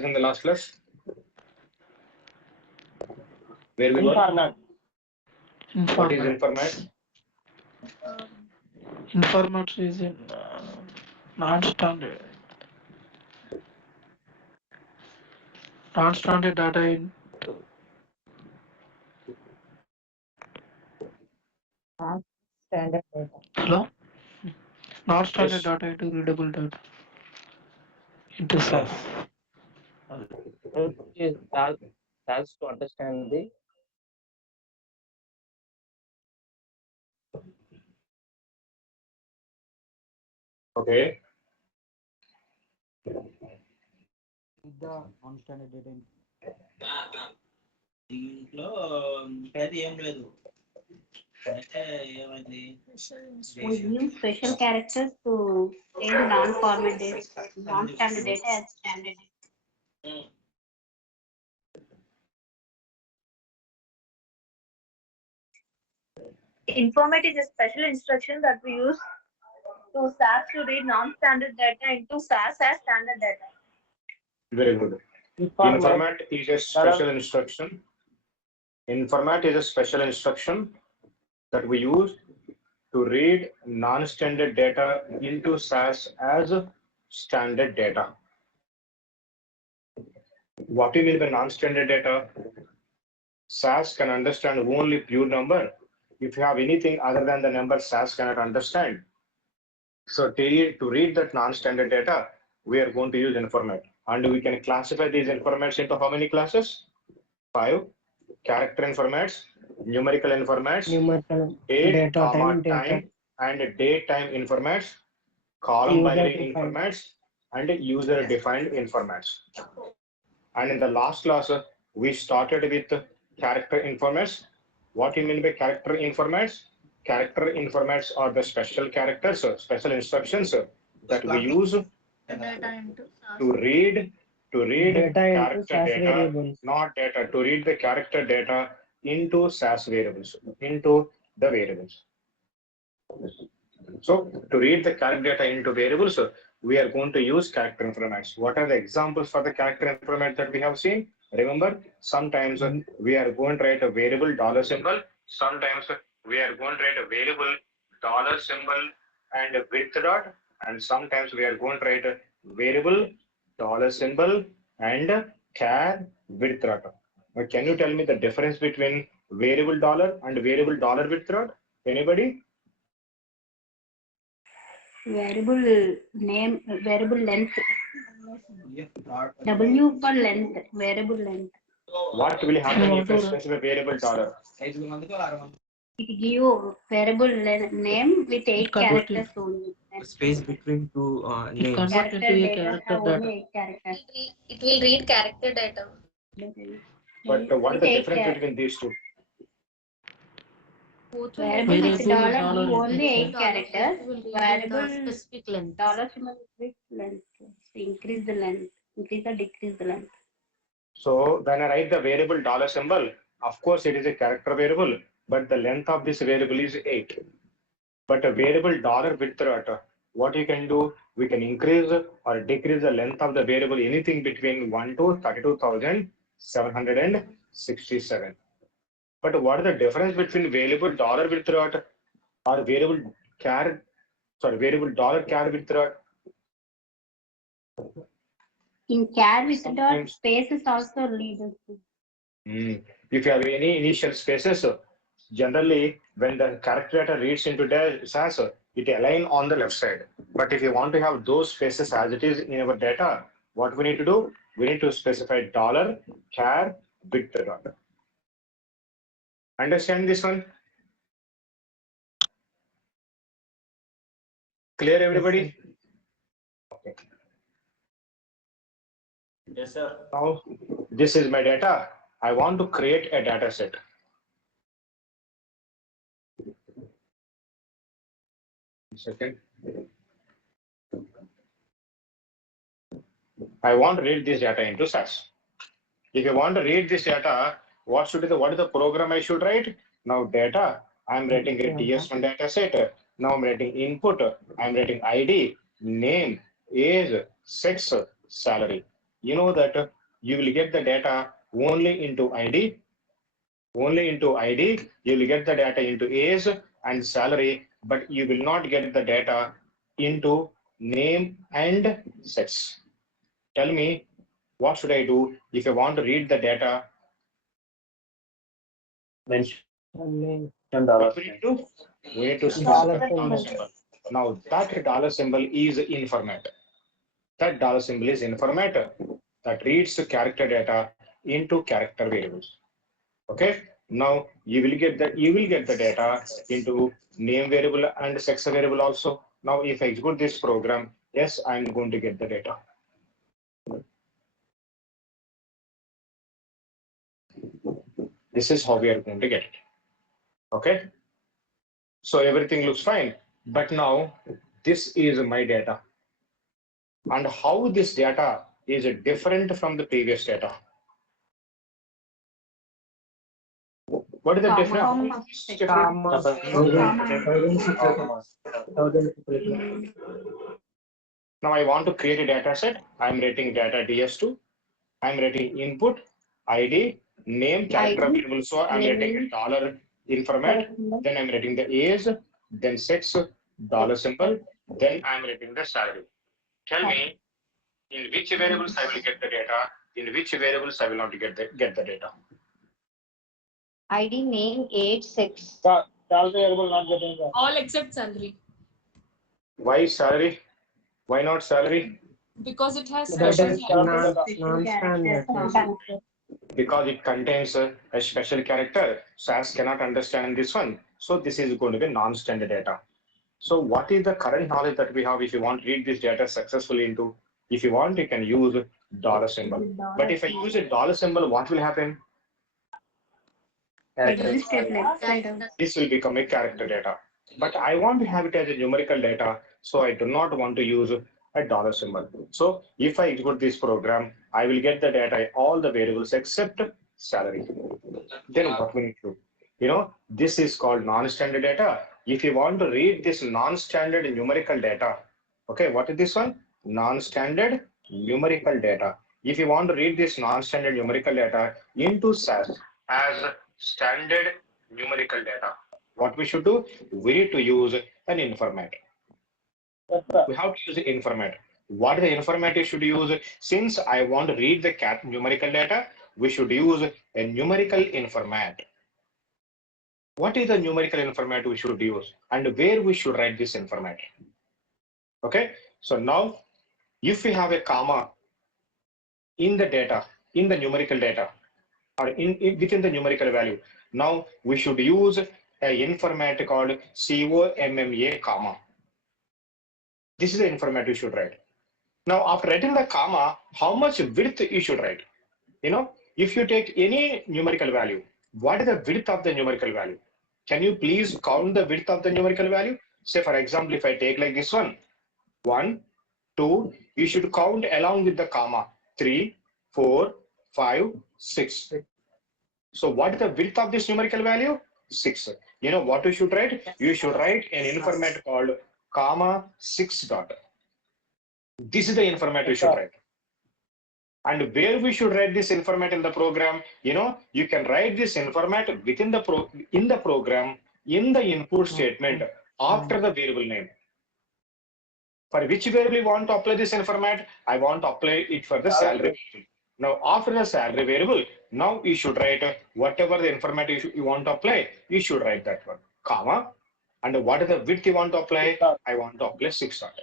in the last class? Where we were? Informat. What is Informat. informat? Informat is in non-standard. Non-standard data into Standard data. hello. Non-standard Yes. data into readable data into SAS. Is that's to understand the Okay. The non-standard data. దీంట్లో పెద్ద ఏం లేదు అయితే ఏమైంది We use special characters to change non-format data, non-standard data as standard data. Informat is a special instruction that we use to SAS to read non-standard data into SAS as standard data. Very good. Informat is a special instruction. Informat is a special instruction that we use to read non-standard data into SAS as standard data. What do you mean by non-standard data? SAS can understand only pure number. If you have anything other than the number, SAS cannot understand. So to read that non-standard data, we are going to use informat. And we can classify these informats into how many classes? 5. Character informats, numerical informats, date, comma, time, and date time informats, column binary informats, and user defined informats. And in the last class, we started with character informats. What do you mean by character informats? Character informats are the special characters, special instructions that we use to read character data, not data, to read the character data into SAS variables, into the variables. So to read the character data into variables, we are going to use character informats. What are the examples for the character informats that we have seen? Remember, sometimes we are going to write a variable dollar symbol. Sometimes we are going to write a variable dollar symbol and width dot. And sometimes we are going to write a variable dollar symbol and char width dot. Now, can you tell me the difference between variable dollar and variable dollar width dot? Anybody? Variable name, variable length. W for length, variable length. What will happen if I specify variable dollar? It give variable name with 8 characters only. Space between two names. Character data have only 8 characters. It will read character data. But what is the difference between these two? Variable with dollar give only 8 characters. Variable specific length. dollar symbol with length. Increase the length, increase or decrease the length. So when I write the variable dollar symbol, of course it is a character variable, but the length of this variable is 8. But a variable dollar width dot, what you can do, we can increase or decrease the length of the variable anything between 1 to 32,767. But what is the difference between variable dollar width dot or variable dollar char width dot? In char with dot, spaces also leaders. If you have any initial spaces, generally when the character data reads into the SAS, it align on the left side. But if you want to have those spaces as it is in our data, what we need to do? We need to specify dollar char width dot. Understand this one? Clear, everybody? Okay. Yes, sir. Now, this is my data. I want to create a data set. Second. I want to read this data into SAS. If you want to read this data, what is the program I should write? Now data, I'm writing a DS1 data set. Now I'm writing input, I'm writing ID, name, age, sex, salary. you know that you will get the data only into ID. Only into ID, you will get the data into age and salary, but you will not get the data into name and sex. Tell me, what should I do if I want to read the data? Name. What we need to do? We need to start a dollar symbol. Now that dollar symbol is informat. That dollar symbol is informat that reads the character data into character variables. Okay. Now you will get the data into name variable and sex variable also. Now if I execute this program, yes, I'm going to get the data. This is how we are going to get it. Okay. So everything looks fine. But now this is my data. And how this data is different from the previous data. What is the difference? Now I want to create a data set. I'm rating data DS2. I'm rating input, ID, name, character ID, variable. So I'm rating a dollar informat. Then I'm rating the age, then sex, dollar symbol. Then I'm rating the salary. Tell me, in which variables I will get the data, in which variables I will not get the data. ID, name, age, sex. All except salary, Why salary? Why not salary? because it has That special is characters. non-standard. Because it contains a special character. SAS cannot understand this one. So this is going to be non-standard data. So what is the current knowledge that we have if you want to read this data successfully into? If you want, you can use dollar symbol. But if I use a dollar symbol, what will happen? This will become a character data. But I want to have it as a numerical data, so I do not want to use a dollar symbol. So if I execute this program, I will get the data, all the variables except salary. Then what we need to do? This is called non-standard data. If you want to read this non-standard numerical data, okay, what is this one? Non-standard numerical data. If you want to read this non-standard numerical data into SAS as standard numerical data, what we should do? We need to use an informat. We have to use the informat. What the informat you should use? Since I want to read the numerical data, we should use a numerical informat. What is the numerical informat we should use and where we should write this informat? Okay, so now if we have a comma in the data, in the numerical data, or within the numerical value, now we should use a informat called COMMA comma. This is the informat you should write. Now after writing the comma, how much width you should write? If you take any numerical value, what is the width of the numerical value? Can you please count the width of the numerical value? Say, for example, if I take like this one, 1, 2, you should count along with the comma, 3, 4, 5, 6. So what is the width of this numerical value? 6. You know what you should write? You should write an information called comma 6 dot. This is the information you should write. And where we should write this information in the program, you can write this information within the program in the input statement after the variable name. For which variable you want to apply this information? I want to apply it for the salary. Now after the salary variable, now you should write whatever the information you want to apply, you should write that one, comma, and what is the width you want to apply? I want to apply 6 dot.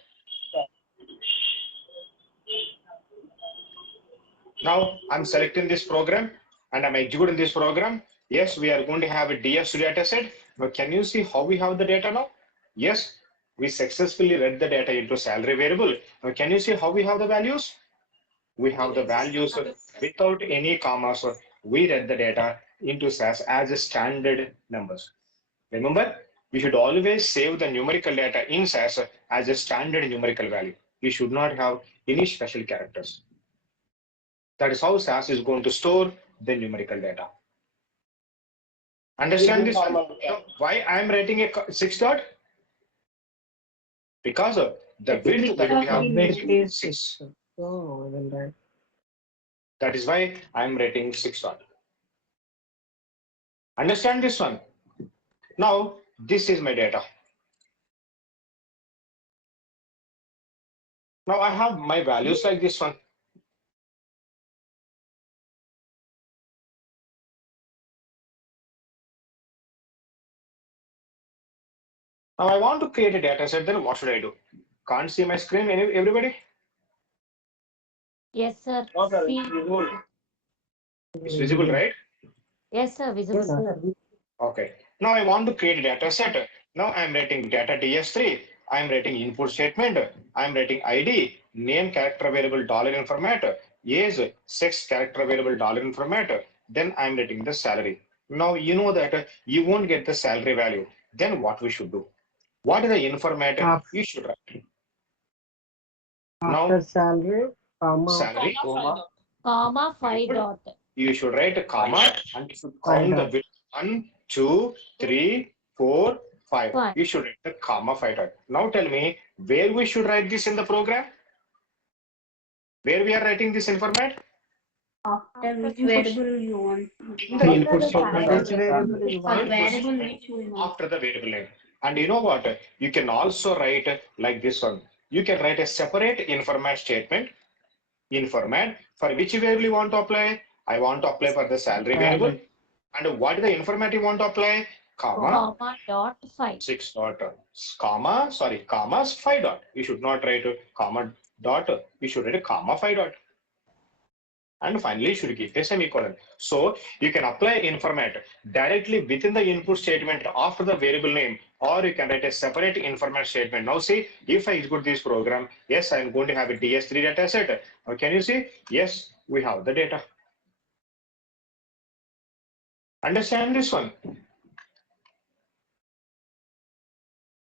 Now I'm selecting this program and I'm executing this program. Yes, we are going to have a DS2 data set. Now can you see how we have the data now? Yes, we successfully read the data into salary variable. Now can you see how we have the values? We have the values without any commas. We read the data into SAS as a standard numbers. Remember, we should always save the numerical data in SAS as a standard numerical value. We should not have any special characters. That is how SAS is going to store the numerical data. Understand this one? Why I am writing a 6 dot? Because of the width that we have is 6. Oh, well, right. That is why I'm rating 6 dot. Understand this one? Now, this is my data. Now I have my values like this one. Now I want to create a data set, then what should I do? Can't see my screen, everybody? Yes, sir. See. It's visible, right? Yes, sir. Visible. Okay. Now I want to create a data set. Now I'm writing data ts3. I'm writing input statement. I'm writing ID, name character variable dollar in format, age, sex character variable dollar in format. Then I'm writing the salary. Now you know that you won't get the salary value. Then what we should do? What is the informator you should write? Now, salary, salary, Comma 5 dot. you should write a comma and you should count the dot. bit 1, 2, 3, 4, 5. Five. You should write the comma 5 dot. Now tell me where we should write this in the program? Where we are writing this in format? After which variable you want? In the input statement. Which variable you For want? variable which you want. After the variable name. And you know what? You can also write like this one. You can write a separate informat statement in format for which variable you want to apply. I want to apply for the salary variable. And what is the informat you want to apply? Comma Comma dot 5. 6 dot, commas 5 dot. You should not write a comma dot. You should write a comma 5 dot. And finally, you should give a semicolon. So you can apply informat directly within the input statement after the variable name, or you can write a separate informat statement. Now see, if I execute this program, yes, I'm going to have a DS3 data set. Now can you see? Yes, we have the data. Understand this one?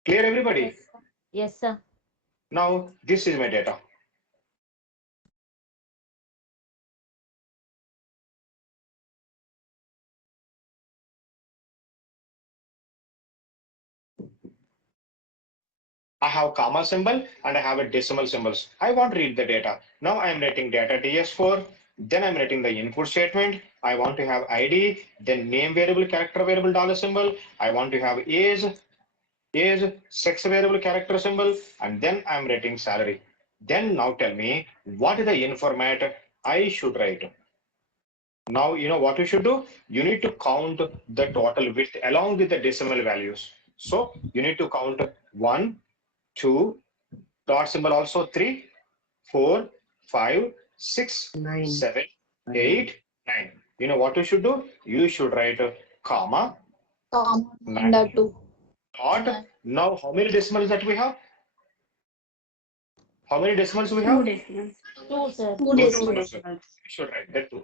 Clear, everybody? Yes, sir. Now this is my data. I have comma symbol and I have a decimal symbols. I want to read the data. Now I am writing data ts4. Then I'm writing the input statement. I want to have ID, then name variable, character variable, dollar symbol. I want to have age, sex variable, character symbol, and then I'm writing salary. Then now tell me what is the informat I should write. Now you know what you should do. You need to count the total width along with the decimal values. So you need to count 1, 2, dot symbol also 3, 4, 5, 6, 9. 7, 8, 9. You know what you should do? You should write a comma, And that too. dot. Now how many decimals that we have? How many decimals we Two have? decimals. 2, sir. Two decimals. You should write that too.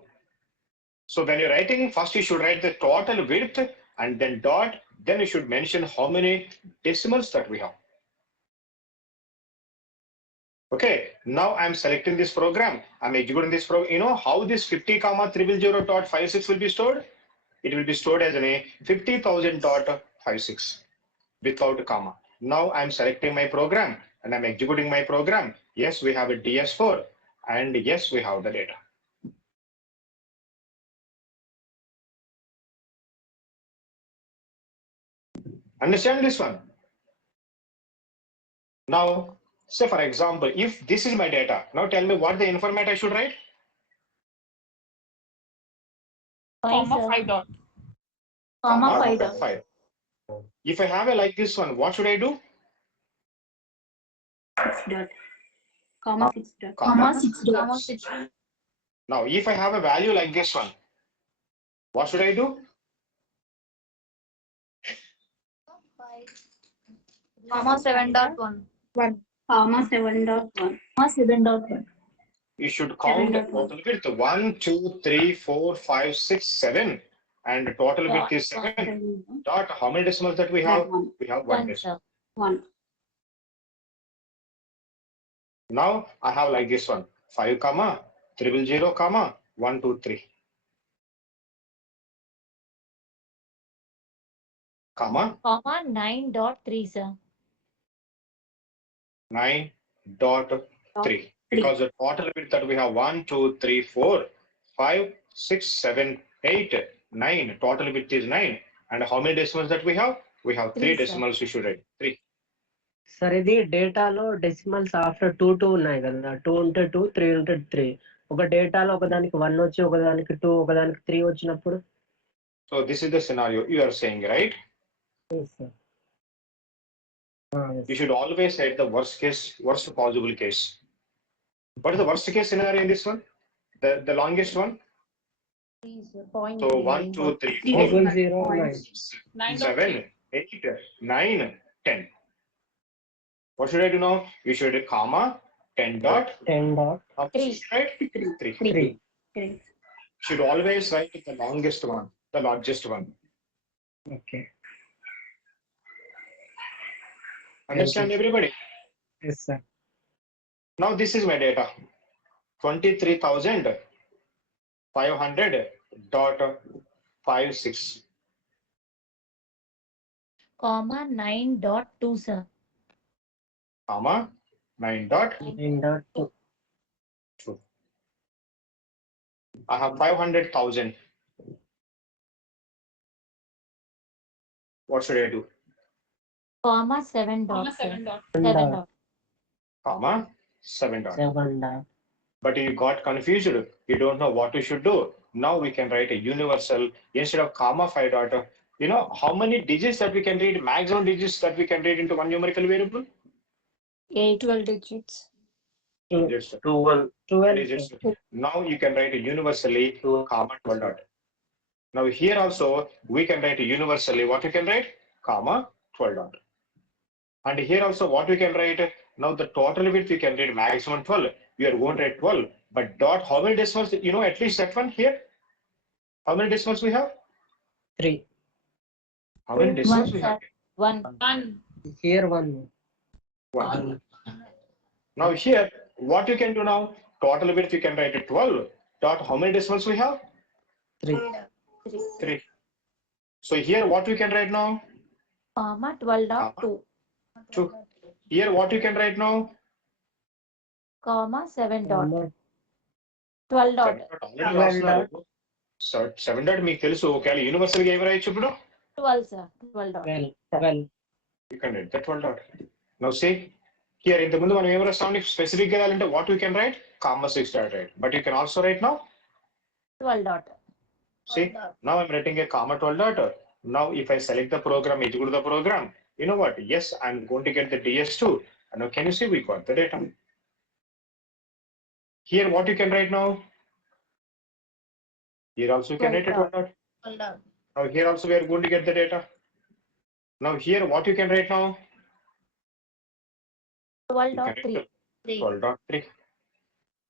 So when you're writing, first you should write the total width and then dot. Then you should mention how many decimals that we have. Okay, now I'm selecting this program. I'm executing this program. You know how this 50, 000.56 will be stored? It will be stored as a 50,000.56 without a comma. Now I'm selecting my program and I'm executing my program. Yes, we have a DS4 and yes, we have the data. Understand this one? Now, say for example, if this is my data, now tell me what the informat I should write? Fine, Comma sir. 5 dot. Comma 5 dot. 5. If I have a like this one, what should I do? 6 dot. Comma 6 dot. Comma 6 dot. Now, if I have a value like this one, what should I do? Comma 7.1. Comma 7 dot 1. Comma 7.1. You should count the total width 1, 2, 3, 4, 5, 6, 7, and the total width is 7. 7 Dot. How many decimals that we have? dot 1. We have one 1, decimal. sir. 1. Now I have like this one 5, 000, 1, 2, 3. Comma Comma 9.3, sir. 9.3 because the total width that we have 1, 2, 3, 4, 5, 6, 7, 8, 9. Total width is 9. And how many decimals that we have? We have 3 Three, sir. decimals we should write. 3. Sir ఇది డేటాలో decimals after 2 2 ఉన్నాయి కదా, 2 ఉంటే 2, 3 ఉంటే 3. ఒక డేటాలో ఒకదానికి 1 వచ్చి ఒకదానికి 2 ఒకదానికి 3 వచ్చినప్పుడు. So this is the scenario you are saying, right? Yes, sir. Yes. You should always write the worst case, worst possible case. What is the worst case scenario in this one? The longest one? So 1, 2, 3, 4, 0.09. 7, 8, 9, 10. What should I do now? You should do comma, 10 dot, 10 dot how much Three. should I write? 3. 3. Three. Should always write the longest one, the largest one. Okay. Understand everybody? Yes, sir. Now this is my data. 23,500.56. Comma 9.2, sir. Comma 9.2. 9.2. I have 500,000. What should I do? Comma 7 dot. Comma 7 dot. 7 dot. Comma 7 dot. 7 dot. But you got confused. You don't know what you should do. Now we can write a universal instead of comma 5 dot. You know how many digits that we can read, maximum digits that we can read into one numerical variable? 12 digits. Yes, sir. 12. Digits. Now you can write it universally comma 12 dot. Now here also we can write it universally. What you can write? Comma 12 dot. And here also what we can write? Now the total width we can read maximum 12. We are going to write 12. But dot, how many decimals? You know at least that one here. How many decimals we have? 3. How many decimals 1, we sir. have? 1. 1. Here 1. 1. Now here, what you can do now? Total width you can write it 12. Dot, how many decimals we have? 3. 3. So here what we can write now? Comma 12 dot 2. 2. Here what you can write now? Comma 7 dot. 12 dot. 7 dot మీకు తెలుసు ఒకవేళ universal గా ఏమి రాయొచ్చు ఇప్పుడు 12, sir. 12 dot. 12. you can write that 12 dot. Now see here ఇంతకు ముందు మనం ఏం రాస్తాం స్పెసిఫిక్ గా రాయాలంటే what we can write comma 6 dot right, but you can also write now 12 dot. see now I'm writing a comma 12 dot. Now if I select the program, execute the program, you know what, yes, I'm going to get the DS2. And now can you see we got the data here? What you can write now? Here also you can write a 12 dot. Now here also we are going to get the data. Now here what you can write now? 12 You dot can 3. write 12.3.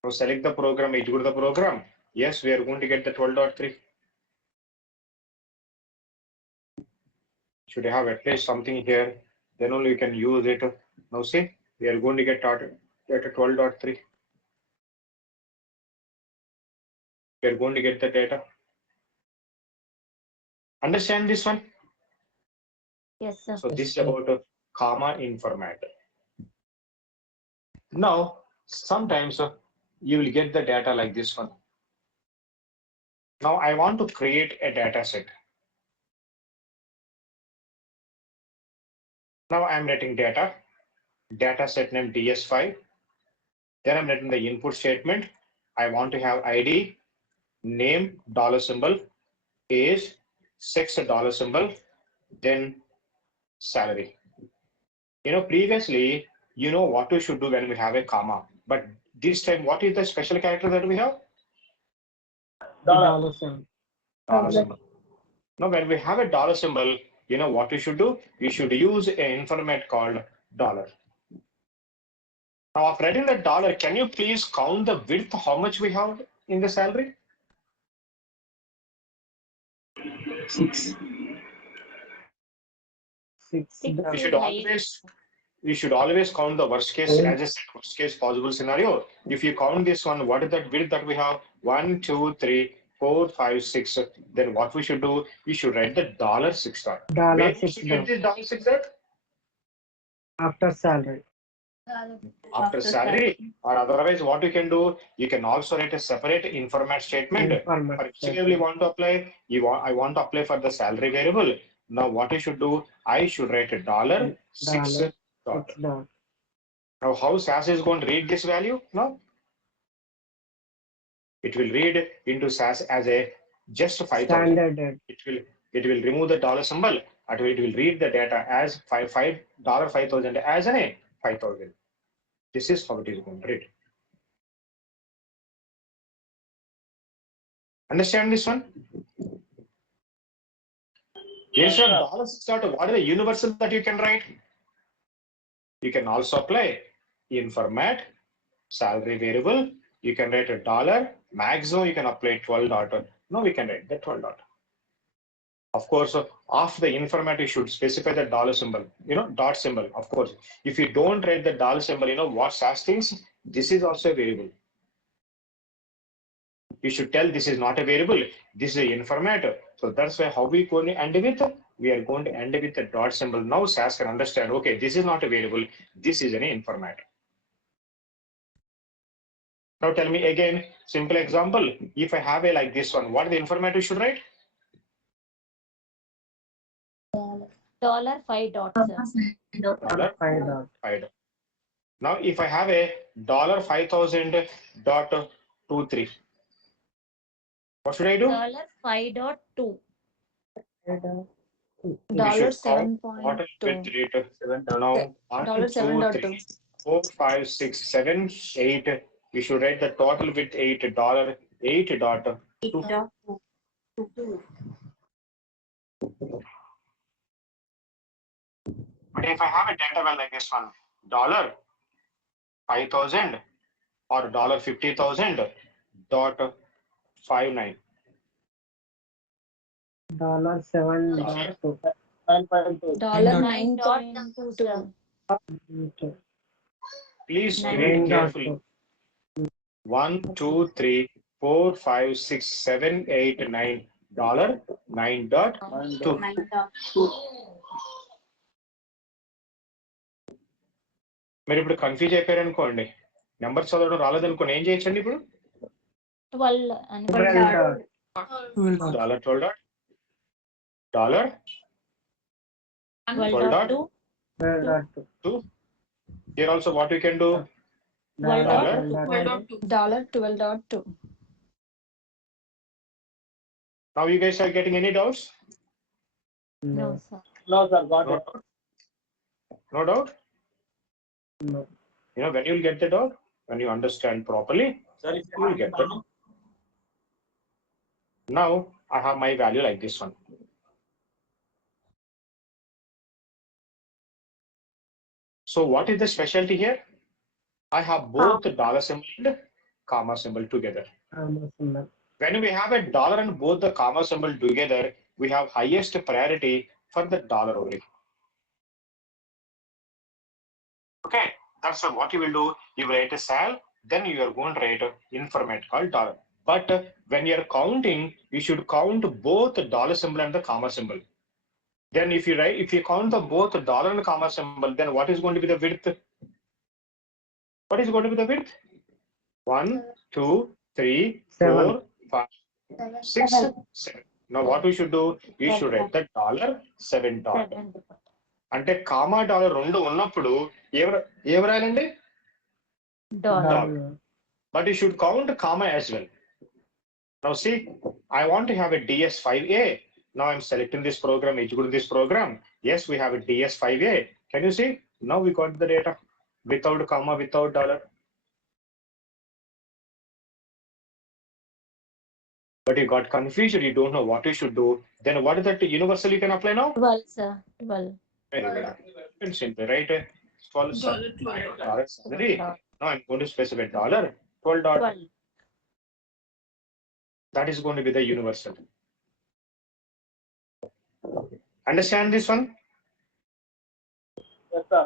Now select the program, execute the program. Yes, we are going to get the 12.3. Should have at least something here, then only you can use it. Now see, we are going to get started at 12.3. We are going to get the data. Understand this one? Yes, sir. So this is about a comma in format. Now, sometimes you will get the data like this one. Now I want to create a data set. Now I'm writing data set name DS5. Then I'm writing the input statement. I want to have ID, name, dollar symbol, age, sex, dollar symbol, then salary. You know, previously, you know what we should do when we have a comma, but this time, what is the special character that we have? Dollar sign. Dollar symbol. Now, when we have a dollar symbol, you know what we should do? We should use an informant called dollar. Now, after writing the dollar, can you please count the width, how much we have in the salary? 6. 6. We should always count the worst case, as I said, worst case possible scenario. If you count this one, what is that width that we have? 1, 2, 3, 4, 5, 6. Then what we should do? We should write the $6 dot. Where we should get this $6 dot? After salary. After salary, or otherwise what you can do, you can also write a separate informant statement. Informant For which statement. variable you want to apply, I want to apply for the salary variable. Now what you should do, I should write a dollar six Dollar dot. Six dot. Now how SAS is going to read this value now? It will read into SAS as a just 5,000. Standard date. It will remove the dollar symbol, and it will read the data as $5,000 as an 5,000. This is how it is going to read. Understand this one? Instead of dollar six dot, what is the universal that you can write? You can also apply informat salary variable. You can write a dollar maximum. You can apply 12 dot. No, we can write the 12 dot. Of course, after the informat, you should specify the dollar symbol, dot symbol. Of course, if you don't write the dollar symbol, what SAS thinks, this is also a variable. You should tell this is not a variable, this is a informat. So that's why how we going to end with, we are going to end with the dot symbol. Now SAS can understand, okay, this is not a variable, this is an informat. Now tell me again, simple example. If I have a like this one, what the informat you should write? $5 dot, sir. Dollar Five dot. 5 dot. Now if I have a dollar 5,000 dot 23, what should I do? $5.2. Dollar Count what is with 7.2. rate. Now 1, Dollar 2, 3, 7.2. 4, 5, 6, 7, 8. We should write the total with $8. 8 dot. 8.2. But if I have a data well like this one, dollar 5,000 or dollar 50,000 dot 59. Dollar $7 dot two. Dollar 9.2, sir. Okay. Please Nine read dot carefully. two. 1, 2, 3, 4, 5, 6, 7, 8, 9. Dollar 9.2. 9.2. మీరు ఇప్పుడు confuse అయిపోయారు అనుకోండి, number చదవడం రాలేదనుకోండి, ఏం చేయొచ్చండి ఇప్పుడు? 12 and Dollar 12 dot. Dollar 12 dot 12.2. 2. Here also what you can do? Dollar. Dollar 12.2. Now you guys are getting any doubts? No, sir. No doubt? No doubt? No. When you'll get the doubt? When you understand properly, you will get the doubt. Now I have my value like this one. So what is the specialty here? I have both the dollar symbol and comma symbol together. When we have a dollar and both the comma symbol together, we have highest priority for the dollar only. Okay, that's what you will do. You will write a sal, then you are going to write an informant called dollar. But when you are counting, you should count both the dollar symbol and the comma symbol. Then if you count the both the dollar and comma symbol, then what is going to be the width? What is going to be the width? 1, 2, 3, 4, 5, 6, 7. Now what we should do? You should write the $7 dot. అంటే comma dollar రెండు ఉన్నప్పుడు ఏం రాయాలండి? Dollar. But you should count comma as well. Now see, I want to have a DS5A. Now I'm selecting this program, executing this program. Yes, we have a DS5A. Can you see? Now we got the data without comma, without dollar. But you got confused, you don't know what you should do. Then what is that universal you can apply now? 12, sir. 12. Very good. And simple, right? 12 dollar salary. Now I'm going to specify dollar 12 dot. 12. That is going to be the universal. Understand this one? Yes, sir.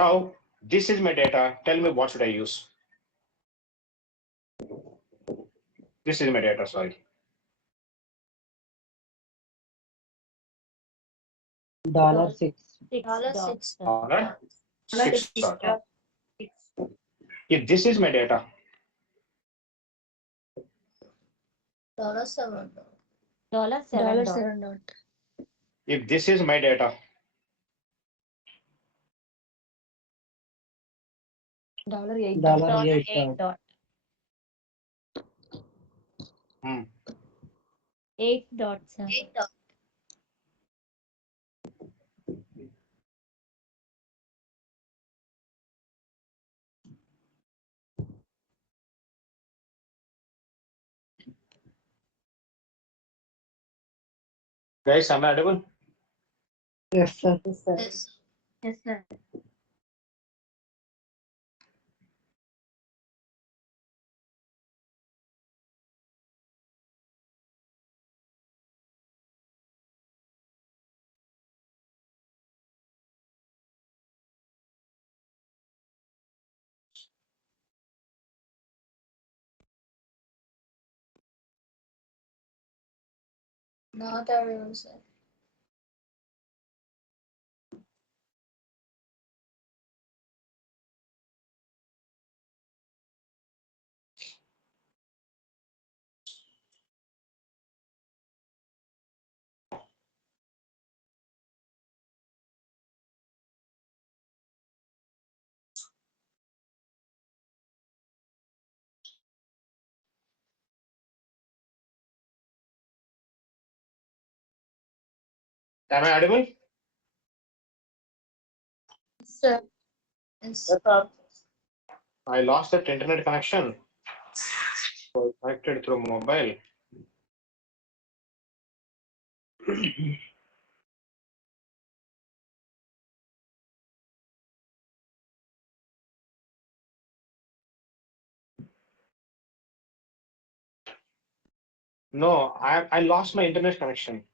Now, this is my data. Tell me what should I use? This is my data, sorry. $6. $6. Dollar 6 dot. If this is my data, $7 $7 dot. if this is my data, $8 Dollar $8 $8 dot. hmm, 8 dot, sir. guys, am I audible? Yes, sir. Yes, sir. Not audible, sir. Am I audible? Sir. Yes. I lost that internet connection. So I connected through mobile. No, I lost my internet connection.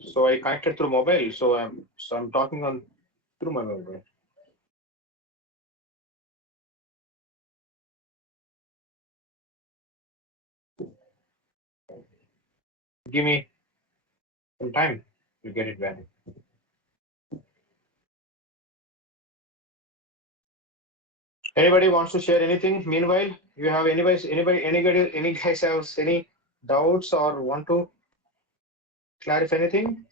So I connected through mobile. So I'm talking on through my mobile. Give me some time to get it back. Anybody wants to share anything? Meanwhile, you have any guys have any doubts or want to clarify anything?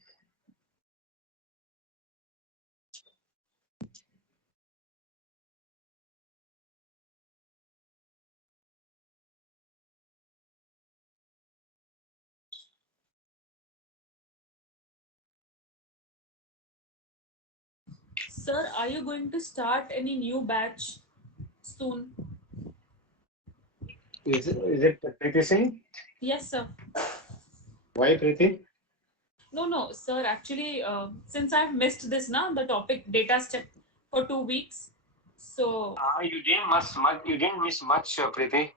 Sir, are you going to start any new batch soon? Is it Preeti Singh? Yes, sir. Why Preeti? No, sir. Actually, since I've missed this now, the topic data step for 2 weeks. So, You didn't miss much. You didn't miss much, Preeti.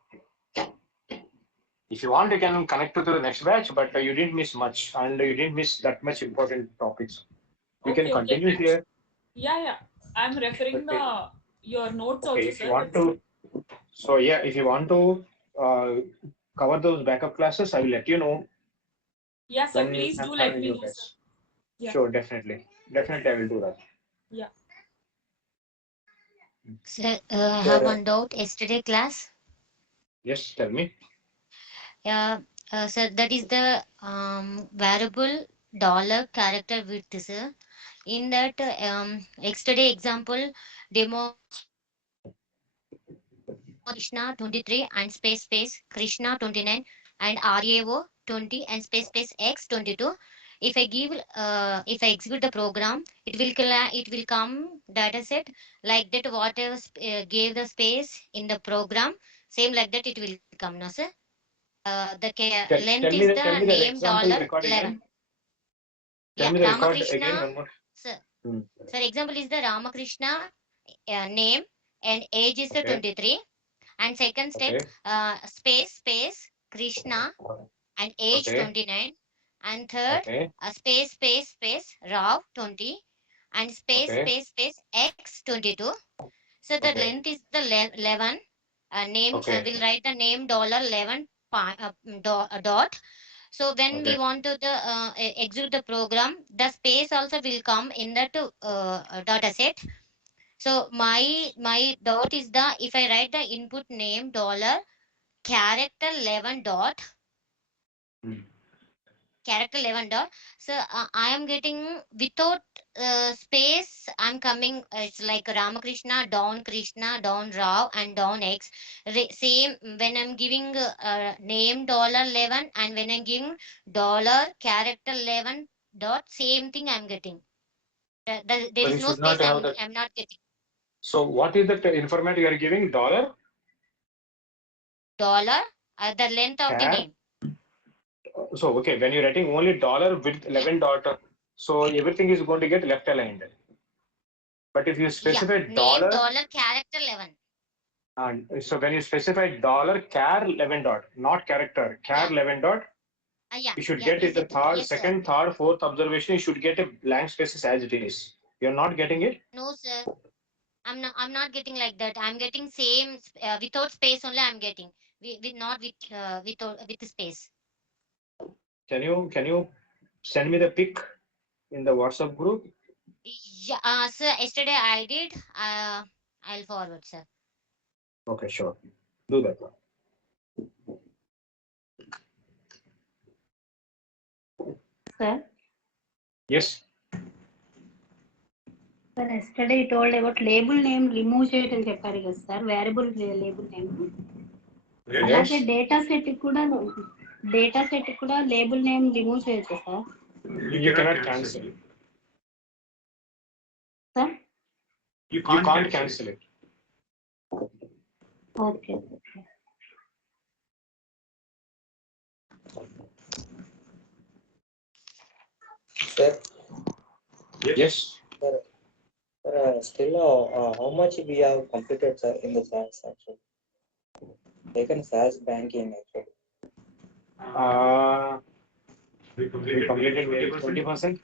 If you want, you can connect to the next batch, but you didn't miss much, and you didn't miss that much important topics. You can okay. continue here. Yeah. I'm referring Okay. your notes Okay, also, if you sir. want to, so yeah, if you want to uh, cover those backup classes, I will let you know Yeah, sir. when Please I'm do let having me your know, sir. batch. Yeah. Sure, definitely. Definitely, I will do that. Yeah. Sir, I have So, one doubt. Yesterday class. yes, tell me. Yeah, sir, that is the variable dollar character width, sir. In that yesterday example, demonstration Krishna 23 and space Krishna 29 and RAO 20 and space X 22. If I execute the program, it will come data set like that. Whatever gave the space in the program, same like that it will come. No, sir. Length is the Tell me the name example dollar record 11. again. Tell Yeah, me the record again Ramakrishna. one more. Sir, Hmm. sir, example is the Ramakrishna name and age is the Okay. 23. And second step, Okay. space Krishna and age Okay. 29. And third, Okay. space Rav 20 and Okay. space X 22. So the Okay. length is the 11. Name Okay. will write the name dollar 11 dot. So when we Okay. want to execute the program, the space also will come in that data set. So my dot is the, if I write the input name dollar character 11 dot Hmm. character 11 dot, so I am getting without space, I'm coming, it's like Ramakrishna down Krishna down Rao and down X. Same when I'm giving name dollar 11 and when I'm giving dollar character 11 dot, same thing I'm getting. There But is you no should not space, have that. I'm not getting. So what is the format you are giving? Dollar Dollar the length of the char. name. So okay, when you're writing only dollar with Yeah. 11 dot, so everything is going to get left aligned. But if you Yeah, specify name dollar, dollar character 11. and so when you specify dollar char 11 dot, not character, char Yeah. 11 dot, Yeah, you should yeah, get is it the it? third, Yes, sir. second, third, fourth observation. You should get a blank spaces as it is. You're not getting it. No, sir. I'm not getting like that. I'm getting same without space only. I'm getting with not with space. Can you send me the pic in the WhatsApp group? Yeah, sir. Yesterday I did. I'll forward, sir. Okay, sure. Do that one. Sir, Yes. sir, yesterday you told about label name remove చేయటం చెప్పారు కదా sir, variable label name. అలాగే Yes. Data set కూడా label name remove చేయొచ్చు sir. You cannot cancel it. Sir You can't cancel it. Okay. Sir, Yes. still how much we have completed, sir, in the SaaS actually? Taken SaaS banking actually. We completed 20%.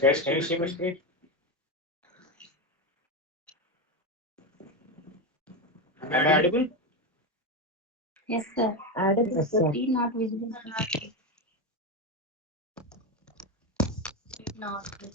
Guys, can you see my screen? Am I audible? Yes, sir. Yes, sir. Screen not visible. Not visible.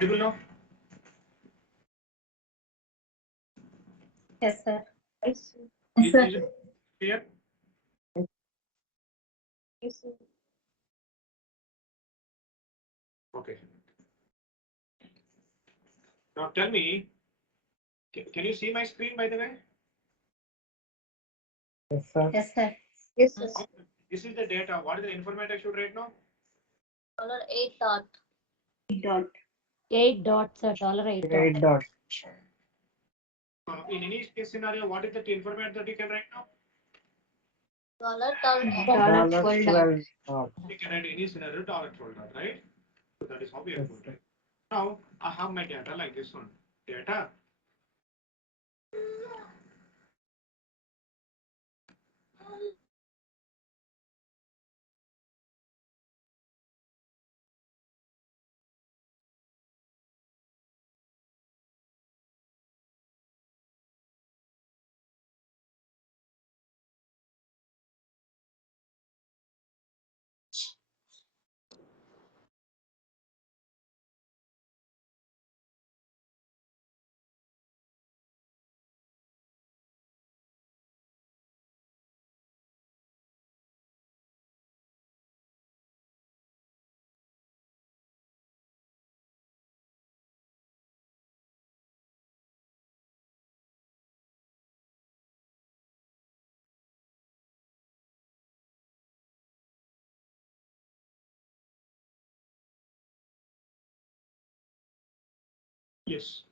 Audible now? Yes, sir. Is it clear? Okay. Now tell me, can you see my screen by the way? Yes, sir. Yes, sir. Yes, sir. This is the data. What is the information I should write now? $8 dot. Dot. 8 dots, sir. $8 dot. 8 dot. In any case scenario, what is the information that you can write now? $12 Dollar $12 $12. dot. You can write any scenario $12, right? So that is how we are Yes, going to sir. write. Now I have my data like this one. Data. Yes.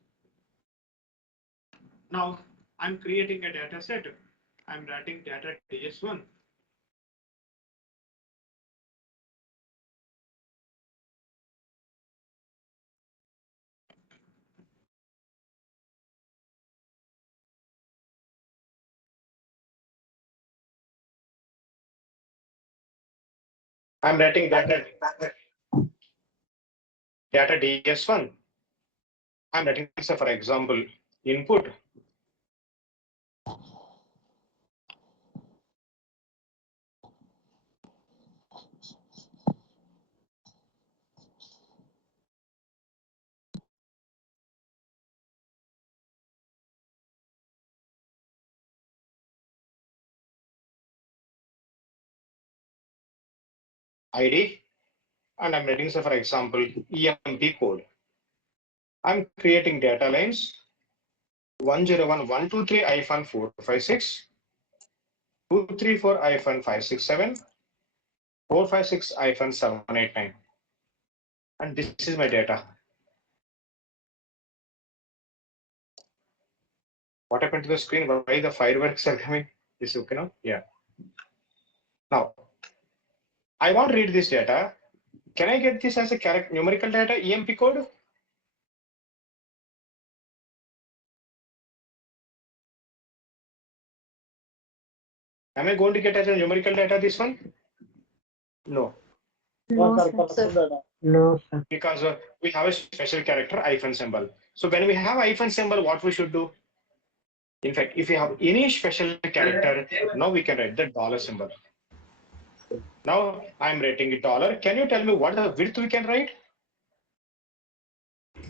Now I'm creating a data set. I'm writing data DS1. I'm writing data DS1. I'm writing, so for example, input. ID, and I'm writing, so for example, EMP code. I'm creating data lines 101.123-456, 234-567, 456-789, and this is my data. What happened to the screen? Why the fireworks are coming? Is okay now? Yeah. Now, I want to read this data. Can I get this as a numerical data EMP code? Am I going to get as a numerical data this one? No, No, sir. No, sir. because we have a special character hyphen symbol. So when we have hyphen symbol, what we should do? In fact, if you have any special character, now we can write the dollar symbol. Now I'm writing a dollar. Can you tell me what the width we can write?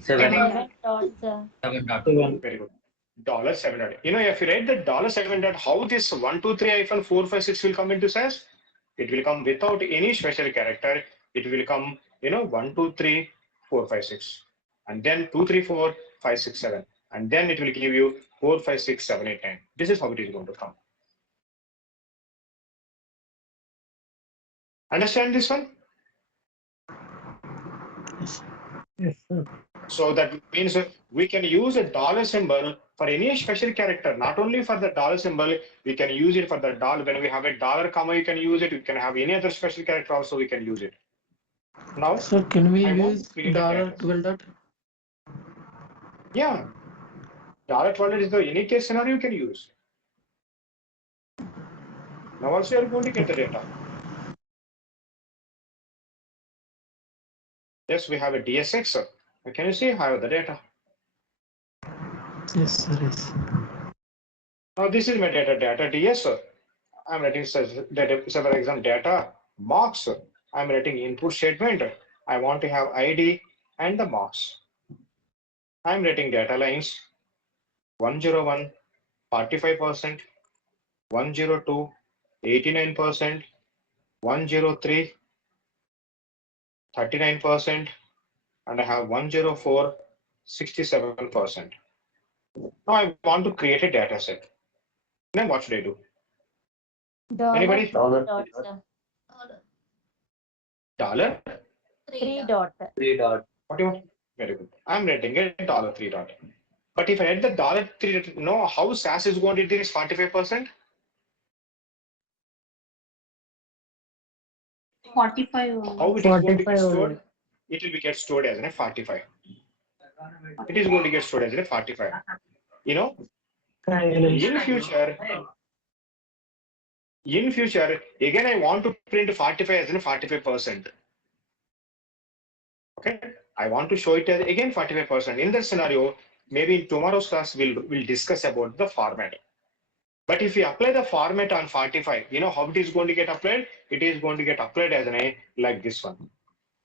7. 7 dots, sir. 7 dot. Very good. $7. You know, if you write the $7, how this 123-456 will come into SAS? It will come without any special character. It will come, 123-456, and then 234-567, and then it will give you 456-789. This is how it is going to come. Understand this one? Yes, sir. So that means we can use a dollar symbol for any special character, not only for the dollar symbol, we can use it for the dollar. When we have a dollar comma, you can use it. We can have any other special character also, we can use it. Now, So can we I want use to create a data. $12 dot? Yeah, $12 is the any case scenario you can use. Now also you're going to get the data. Yes, we have a DSX. Can you see how the data? Yes, sir. Yes. Now this is my data DS. I'm writing data, so for example, data marks. I'm writing input statement. I want to have ID and the marks. I'm writing data lines 101, 45%, 102, 89%, 103, 39%, and I have 104.67%. Now I want to create a data set. Then what should I do? Anybody? Dollar dot, sir. Dollar? Three dot. What do you want? Very good. I'm writing a $3. But if I add the $3, know how SAS is going to increase 45%? 45. How it is going to get 45 stored? only. It will be get stored as a 45. It is going to get stored as a 45. You know, in future, again, I want to print 45 as a 45%. Okay, I want to show it as again 45%. In that scenario, maybe in tomorrow's class, we'll discuss about the format. But if we apply the format on 45, you know how it is going to get applied? It is going to get applied as an A like this one.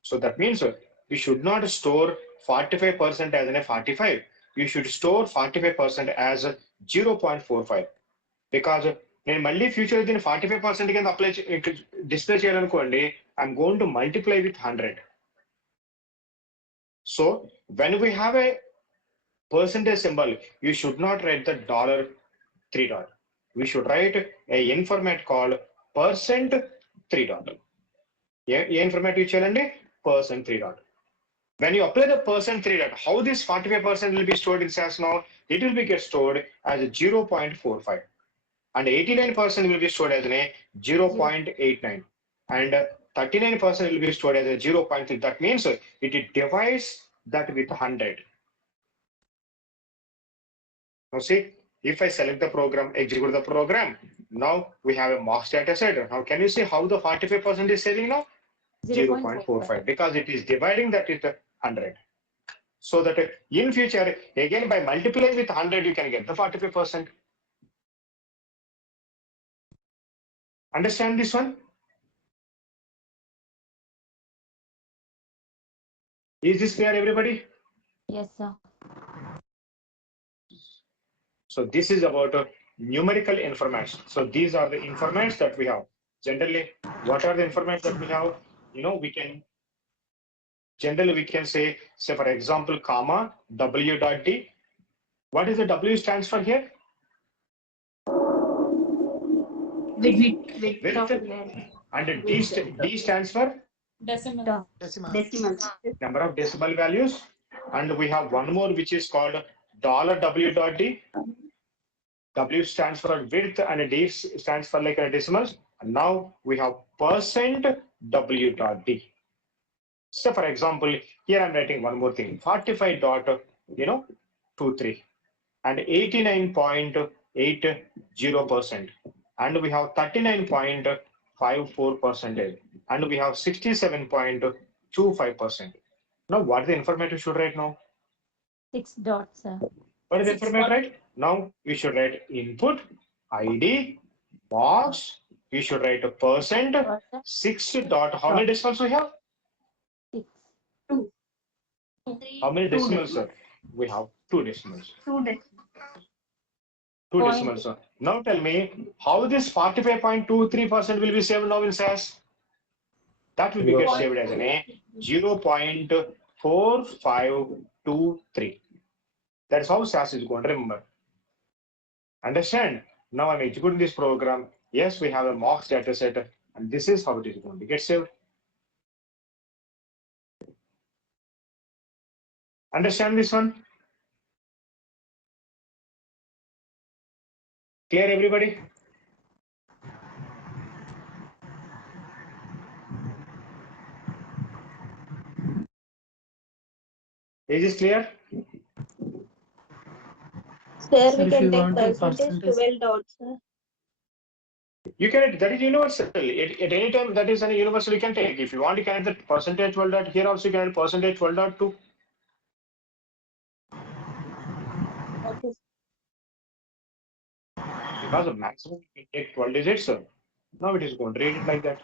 So that means we should not store 45% as an a 45. You should store 45% as a 0.45 because నేను మళ్ళీ future దీన్ని 45% కింద apply display చేయాలనుకోండి I'm going to multiply with 100. So when we have a percentage symbol, you should not write the $3. We should write a format called %3. A format use చేయాలండి? %3. When you apply the %3, how this 45% will be stored in SAS now? It will be get stored as a 0.45, and 89% will be stored as a 0.89, and 39% will be stored as a 0.3. That means it divides that with 100. Now see, if I select the program, execute the program, now we have a max data set. Now can you see how the 45% is saving now? 0.45, because it is dividing that with 100. So that in future, again by multiplying with 100, you can get the 45%. Understand this one? Is this clear, everybody? Yes, sir. So this is about numerical information. So these are the informations that we have. Generally, what are the information that we have? You know, we can say, for example, comma, W.D. What is the W stands for here? Width of And D stands for Decimal. decimal. number of decimal values. And we have one more which is called $W.D. W stands for width and D stands for like a decimals. And now we have %W.D. So for example, here I'm writing one more thing, 45.23 and 89.80%. And we have 39.54%, and we have 67.25%. Now what is the information should write now? 6 dots, sir. What is the 6 information right? Now we should write input, ID, box, we should write a percent, 6 dot, how many decimals we have? 6. How many decimals, sir? We have 2 decimals. 2 decimals. 2 decimals, sir. Now tell me how this 45.23% will be saved now in SAS? That will be get saved as an A 0.4523. That's how SAS is going to remember. Understand? Now I'm executing this program. Yes, we have a mocks data set, and this is how it is going to get saved. Understand this one? Clear, everybody? Is this clear? Sir, Sir, we if can you take want a percentage 12 dots, sir. You can, that is universal. At any time, that is a universal you can take. If you want, you can add the percentage 12 dot. Here also you can add percentage 12.2. Okay. Because the maximum you can take 12 digits, sir. Now it is going to read it like that.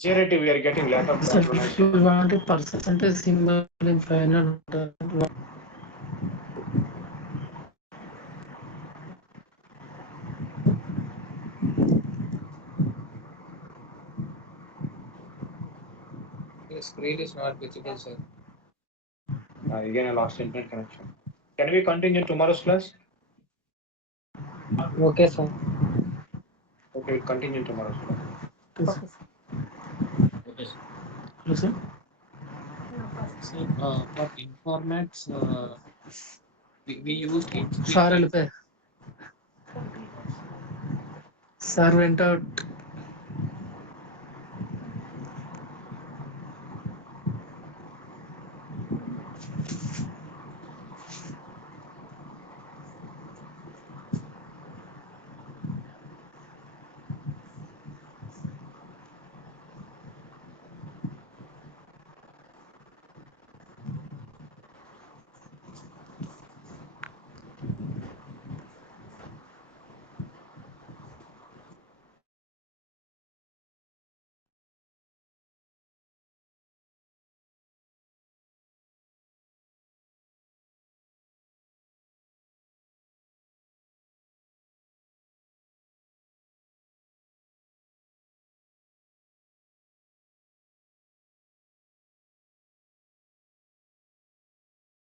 Charity, we are getting lot of Sir, background if noise. you want a percentage symbol in final, screen is not visible, sir. Again, I lost internet connection. Can we continue tomorrow's class? Okay, sir. Okay, we'll continue tomorrow's class. Okay, sir. Okay, sir. Hello, sir. No problem. Sir, for informats, we use HTML. Sir వెళ్ళిపోయా sir వెంట